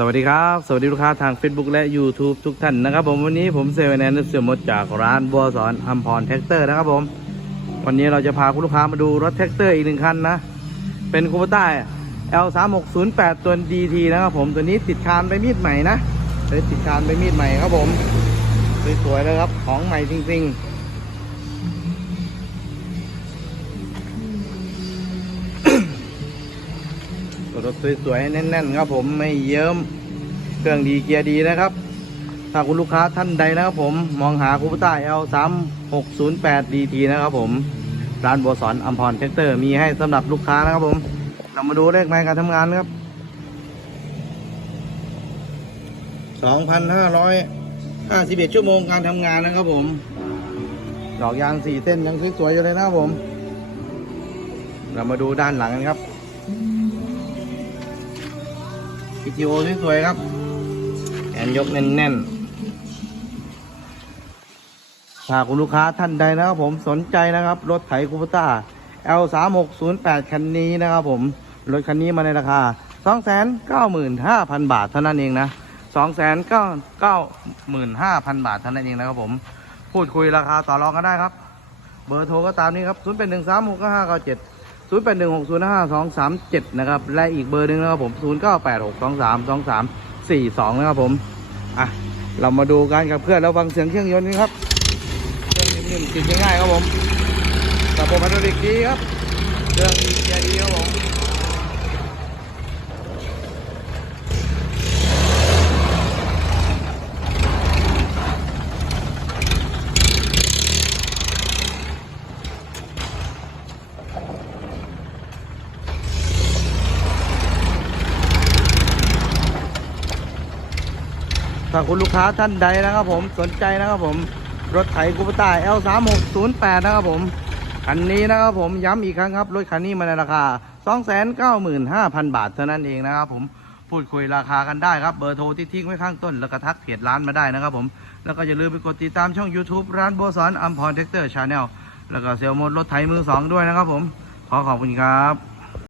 สวัสดีครับ สวัสดีลูกค้าทาง Facebook และ YouTube ทุกท่านนะครับผมวันนี้ผมเซเวนแอนเสือมดจากร้านบัวสอนอัมพรแท็กเตอร์นะครับผม วันนี้เราจะพาคุณลูกค้ามาดูรถแท็กเตอร์อีกหนึ่งคันนะ เป็นคูปต้า L3608 ตัว DT นะครับผมตัวนี้ติดคานไปมีดใหม่นะเลยติดคานไปมีดใหม่ครับผมสวยๆเลยครับของใหม่จริงๆ ถสวยๆแน่นๆครับผมไม่เยิ้มเครื่องดีเกียร์ดีนะครับ ถ้าคุณลูกค้าท่านใดนะครับผมมองหาคูปต้า L 3 6 0 8 DT นะครับผมร้านบัวสอนอัมพรแท็กเตอร์มีให้สำหรับลูกค้านะครับผมเรามาดูเลขไม้การทำงานครับ2,551 ชั่วโมงการทำงานนะครับผมดอกยางสี่เส้นยังสวยๆอยู่เลยนะครับผม เรามาดูด้านหลังกันครับ พีทีโอสวยๆครับแอนยกแน่นๆถ้าคุณลูกค้าท่านใดนะครับผมสนใจนะครับ รถไถคูปต้า L 3 6 0 8 คันนี้นะครับผม รถคันนี้มาในราคา 295,000 บาทเท่านั้นเองนะ 295,000 บาทเท่านั้นเองนะครับผม พูดคุยราคาต่อรองกันได้ครับ เบอร์โทรก็ตามนี้ครับ 0 8 1 3 6 5 9 7 0 8 1 6 0 5 2 3 7 นะครับ และอีกเบอร์หนึ่งนะครับผม0 9 8 6 2 3 2 3 4 2 นะครับผม อะ เรามาดูการกับเพื่อนเราฟังเสียงเครื่องยนต์นี้ครับ เครื่องนิ่มๆติดง่ายๆครับผมระบบไฮดรอลิกดีครับ เครื่องดีเกียร์ดีครับผม ถ้าคุณลูกค้าท่านใดนะครับผมสนใจนะครับผมรถไถคูปต้า L 3 6 0 8 นะครับผมคันนี้นะครับผมย้ำอีกครั้งครับรถคันนี้มาในราคา 295,000 บาทเท่านั้นเองนะครับผมพูดคุยราคากันได้ครับเบอร์โทรที่ทิ้งไว้ข้างต้น แล้วก็ทักเพจร้านมาได้นะครับผม แล้วก็อย่าลืมไปกดติดตามช่อง YouTube ร้านโบสอนอัมพรเทคเตอร์ชาแนลแล้วก็เซลล์มดรถไถมือสองด้วยนะครับผม ขอขอบคุณครับ